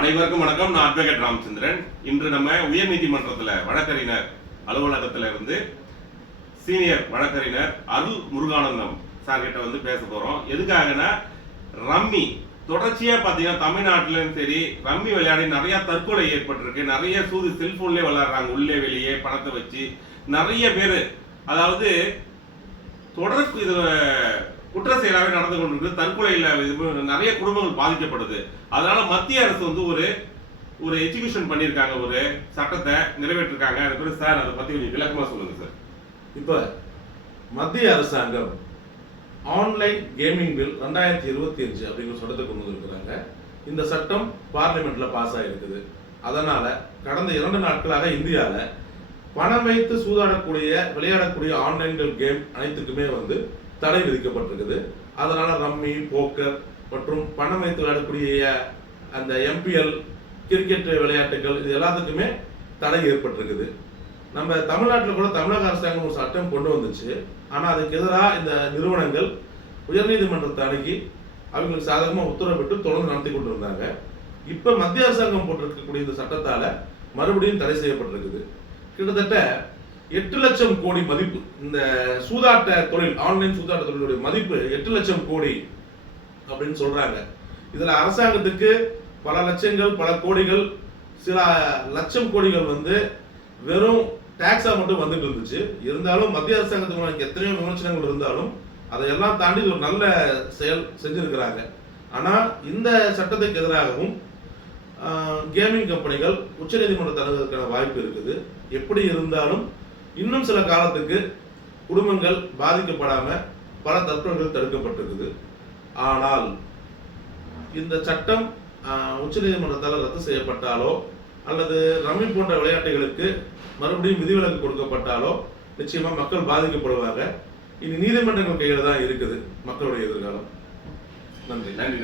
அனைவருக்கும் வணக்கம். நான் அட்வொகேட் ராமச்சந்திரன். இன்று நம்ம உயர்நீதிமன்றத்தில் வழக்கறிஞர் அலுவலகத்தில் இருந்து சீனியர் வழக்கறிஞர் அருள் முருகானந்தம் சார் கிட்ட வந்து பேச போறோம். எதுக்காகனா ரம்மி தொடர்ச்சியா பாத்தீங்கன்னா தமிழ்நாட்டிலும் சரி ரம்மி விளையாடி நிறைய தற்கொலை ஏற்பட்டிருக்கு. நிறைய செல்போன்லேயே விளையாடுறாங்க, உள்ளே வெளியே பணத்தை வச்சு நிறைய பேர், அதாவது தொடர் இது குற்ற செயலாகவே நடந்து கொண்டிருக்கு. தற்கொலையில் நிறைய குடும்பங்கள் பாதிக்கப்படுது. அதனால மத்திய அரசு வந்து ஒரு எஜுகேஷன் பண்ணியிருக்காங்க, ஒரு சட்டத்தை நிறைவேற்றிருக்காங்க. அதுக்கு சார் அதை பத்தி கொஞ்சம் விளக்கமா சொல்லுங்க சார். இப்ப மத்திய அரசாங்கம் ஆன்லைன் கேமிங் பில் 2025 அப்படிங்கிற சட்டத்தை கொண்டு வந்திருக்கிறாங்க. இந்த சட்டம் பார்லிமெண்ட்ல பாஸ் ஆகிருக்குது. அதனால கடந்த 2 நாட்களாக இந்தியாவில் பணம் வைத்து விளையாடக்கூடிய ஆன்லைன் கேம் அனைத்துக்குமே வந்து தடை விதிக்கப்பட்டிருக்குது. அதனால ரம்மி, போக்கர் மற்றும் பணம் வைத்து விளையாடக்கூடிய அந்த எம்பிஎல் கிரிக்கெட் விளையாட்டுகள் இது எல்லாத்துக்குமே தடை ஏற்பட்டிருக்குது. நம்ம தமிழ்நாட்டில் கூட தமிழக அரசாங்கம் ஒரு சட்டம் கொண்டு வந்துச்சு. ஆனால் அதுக்கு எதிராக இந்த நிறுவனங்கள் உயர்நீதிமன்றத்தை அணுகி அவங்களுக்கு சாதகமாக உத்தரவிட்டு தொடர்ந்து நடத்தி கொண்டு இருந்தாங்க. இப்போ மத்திய அரசாங்கம் போட்டிருக்கக்கூடிய இந்த சட்டத்தால் மறுபடியும் தடை செய்யப்பட்டிருக்குது. கிட்டத்தட்ட 8 லட்சம் கோடி மதிப்பு இந்த சூதாட்ட தொழில், ஆன்லைன் சூதாட்ட தொழிலுடைய மதிப்பு 8 லட்சம் கோடி அப்படின்னு சொல்றாங்க. இதுல அரசாங்கத்துக்கு பல லட்சங்கள், பல கோடிகள், சில லட்சம் கோடிகள் வந்து வெறும் டாக்ஸா மட்டும் வந்துட்டு இருந்துச்சு. இருந்தாலும் மத்திய அரசாங்கத்துக்கு எத்தனையோ விமர்சனங்கள் இருந்தாலும் அதையெல்லாம் தாண்டி ஒரு நல்ல செயல் செஞ்சிருக்கிறாங்க. ஆனா இந்த சட்டத்துக்கு எதிராகவும் கேமிங் கம்பெனிகள் உச்சநீதிமன்றத்தை அணுகுவதற்கான வாய்ப்பு இருக்குது. எப்படி இருந்தாலும் இன்னும் சில காலத்துக்கு குடும்பங்கள் பாதிக்கப்படாம பல தற்கொலைகள் தடுக்கப்பட்டிருக்குது. ஆனால் இந்த சட்டம் உச்சநீதிமன்றத்தால் ரத்து செய்யப்பட்டாலோ அல்லது ரம்மி போன்ற விளையாட்டுகளுக்கு மறுபடியும் விதிவிலக்கு கொடுக்கப்பட்டாலோ நிச்சயமா மக்கள் பாதிக்கப்படுவாங்க. இனி நீதிமன்றங்கள் கையில தான் இருக்குது மக்களுடைய எதிர்காலம். நன்றி.